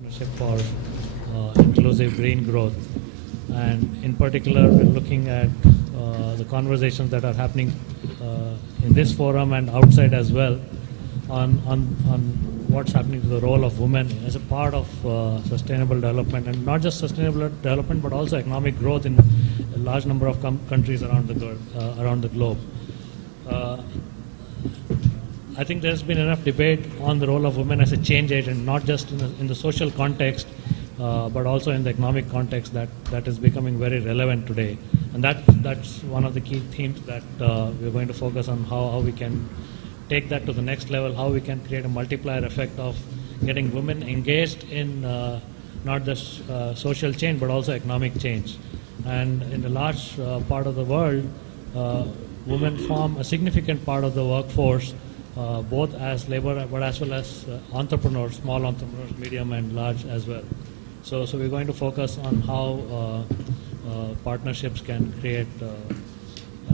Partnership for inclusive green growth, and in particular we're looking at the conversations that are happening in this forum and outside as well on what's happening to the role of women as a part of sustainable development, and not just sustainable development but also economic growth in a large number of countries around the globe. I think there's been enough debate on the role of women as a change agent, not just in the social context, but also in the economic context that is becoming very relevant today. And that's one of the key themes that we're going to focus on, how we can take that to the next level, how we can create a multiplier effect of getting women engaged in not just social change, but also economic change. And in the large part of the world, women form a significant part of the workforce, both as labor but as well as entrepreneurs, small entrepreneurs, medium and large as well. So we're going to focus on how partnerships can create,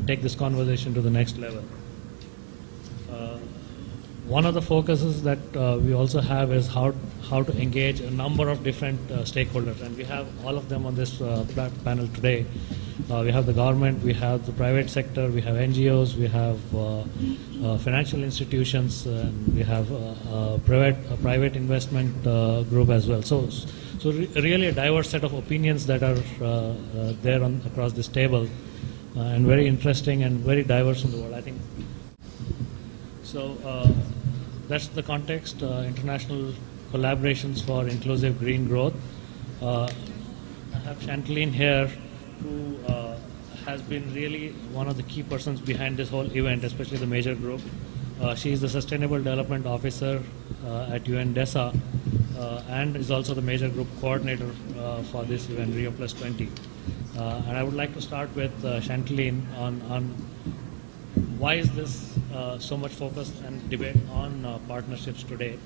take this conversation to the next level. One of the focuses that we also have is how to engage a number of different stakeholders, and we have all of them on this panel today. We have the government, we have the private sector, we have NGOs, we have financial institutions, and we have a private investment group as well. So really a diverse set of opinions that are there across this table, and very interesting and very diverse in the world, I think. So that's the context, international collaborations for inclusive green growth. I have Chantal here, who has been really one of the key persons behind this whole event, especially the major group. She is the Sustainable Development Officer at UNDESA and is also the major group coordinator for this event, Rio+20. And I would like to start with Chantal on why is this so much focus and debate on partnerships today,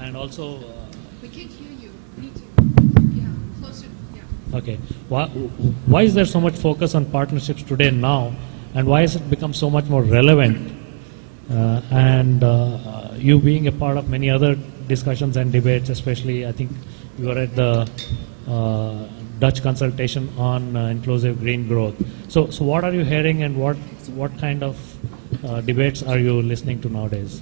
and also we can't hear you. We need to, yeah, closer. Yeah. Okay. Why is there so much focus on partnerships today now, and why has it become so much more relevant? And you being a part of many other discussions and debates, especially I think you were at the Dutch consultation on inclusive green growth. So what are you hearing, and what kind of debates are you listening to nowadays?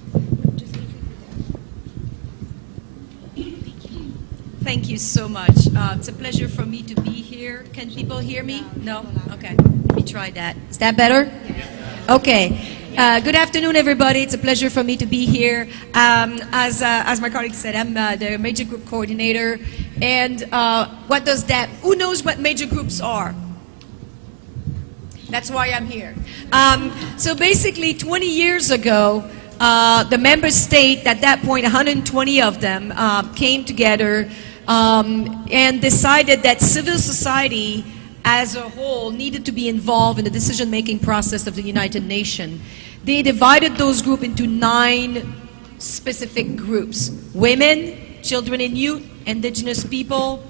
Thank you so much. It's a pleasure for me to be here. Can people hear me? No? Okay. Let me try that. Is that better? Yes. Okay. Good afternoon, everybody. It's a pleasure for me to be here. As my colleague said, I'm the major group coordinator. And what does that? Who knows what major groups are? That's why I'm here. So basically, 20 years ago, the member state, at that point, 120 of them, came together and decided that civil society as a whole needed to be involved in the decision-making process of the United Nations. They divided those groups into 9 specific groups: women, children and youth, indigenous people,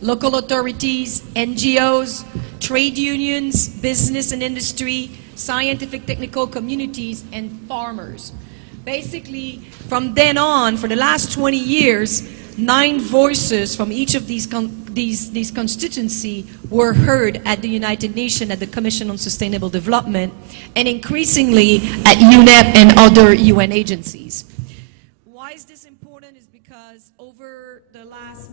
local authorities, NGOs, trade unions, business and industry, scientific technical communities, and farmers. Basically, from then on, for the last 20 years, 9 voices from each of these constituencies were heard at the United Nations, at the Commission on Sustainable Development, and increasingly at UNEP and other UN agencies. Why is this important? Is because over the last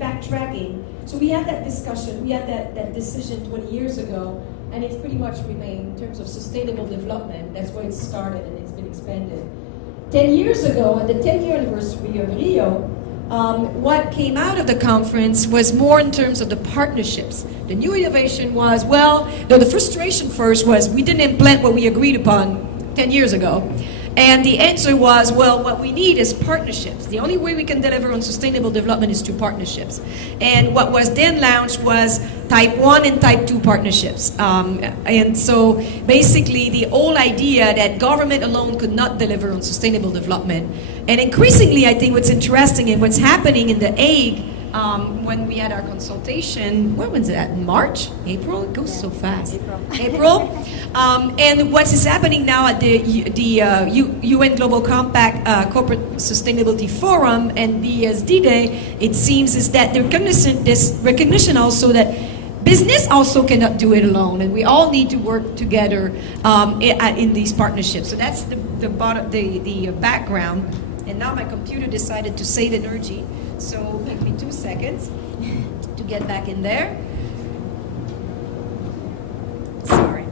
backtracking, so we had that discussion, we had that decision 20 years ago, and it's pretty much remained in terms of sustainable development. That's where it started, and it's been expanded. 10 years ago, at the 10-year anniversary of Rio, what came out of the conference was more in terms of the partnerships. The new innovation was, well, the frustration first was we didn't implement what we agreed upon 10 years ago. And the answer was, well, what we need is partnerships. The only way we can deliver on sustainable development is through partnerships. And what was then launched was type 1 and type 2 partnerships. And so basically the whole idea that government alone could not deliver on sustainable development. And increasingly, I think what's interesting and what's happening in the Hague when we had our consultation. Where was that? March? April? It goes so fast. April. And what is happening now at the UN Global Compact Corporate Sustainability Forum and BSD Day, it seems, is that this recognition also that business also cannot do it alone, and we all need to work together in these partnerships. So that's the background. And now my computer decided to save energy, so give me 2 seconds to get back in there. Sorry.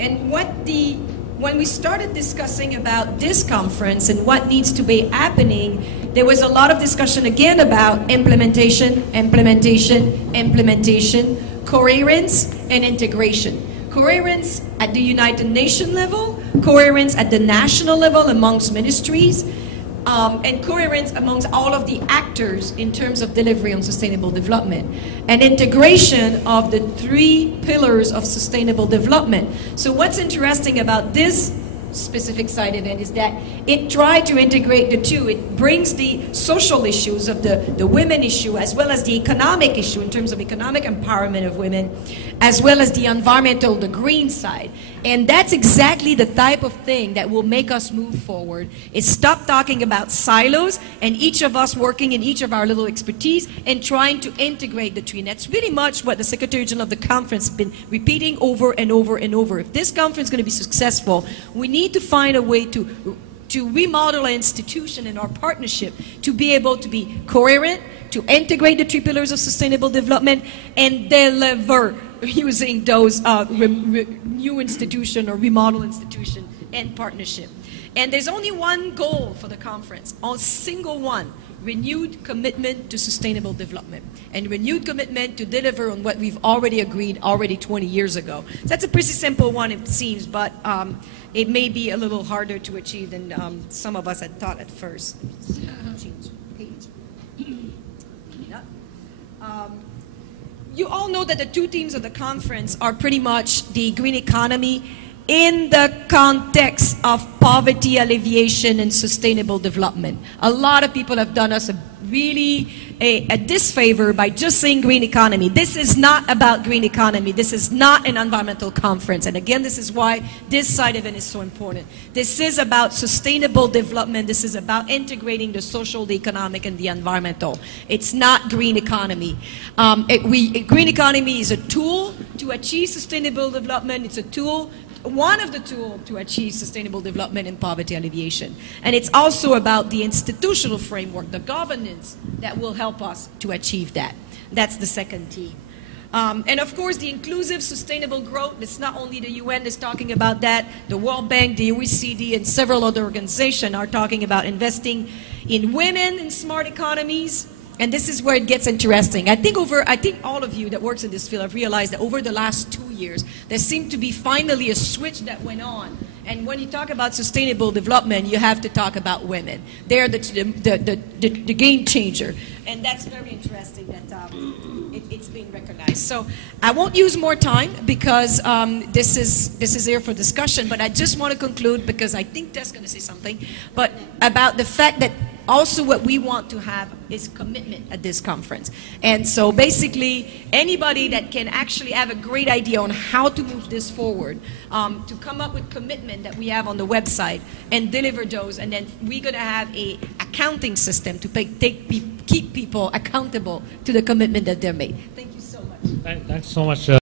And when we started discussing about this conference and what needs to be happening, there was a lot of discussion again about implementation, coherence, and integration. Coherence at the United Nations level, coherence at the national level amongst ministries, and coherence amongst all of the actors in terms of delivery on sustainable development, and integration of the 3 pillars of sustainable development. So what's interesting about this specific side event is that it tried to integrate the two. It brings the social issues of the women issue, as well as the economic issue in terms of economic empowerment of women, as well as the environmental, the green side. And that's exactly the type of thing that will make us move forward, is stop talking about silos and each of us working in each of our little expertise and trying to integrate the three. And that's really much what the Secretary General of the conference has been repeating over and over and over. If this conference is going to be successful, we need to find a way to remodel our institution and our partnership to be able to be coherent, to integrate the 3 pillars of sustainable development, and deliver using those new institution or remodel institution and partnership. And there's only one goal for the conference, a single one: renewed commitment to sustainable development and renewed commitment to deliver on what we've already agreed 20 years ago. So that's a pretty simple one, it seems, but it may be a little harder to achieve than some of us had thought at first. Change page. You all know that the 2 themes of the conference are pretty much the green economy in the context of poverty alleviation and sustainable development. A lot of people have done us a disfavor by just saying green economy. This is not about green economy. This is not an environmental conference. And again, this is why this side event is so important. This is about sustainable development. This is about integrating the social, the economic, and the environmental. It's not green economy. Green economy is a tool to achieve sustainable development. It's a tool, one of the tools to achieve sustainable development and poverty alleviation. And it's also about the institutional framework, the governance that will help us to achieve that. That's the second theme. And of course, the inclusive sustainable growth, it's not only the UN that's talking about that, the World Bank, the OECD, and several other organizations are talking about investing in women in smart economies. And this is where it gets interesting. I think all of you that works in this field have realized that over the last 2 years, there seemed to be finally a switch that went on. And when you talk about sustainable development, you have to talk about women. They're the game changer. And that's very interesting that it's being recognized. So I won't use more time because this is here for discussion. But I just want to conclude, because I think Tess is going to say something, but about the fact that also what we want to have is commitment at this conference. And so basically, anybody that can actually have a great idea on how to move this forward, to come up with commitment that we have on the website and deliver those, and then we're going to have a accounting system to keep people accountable to the commitment that they're made. Thank you so much. Thanks so much.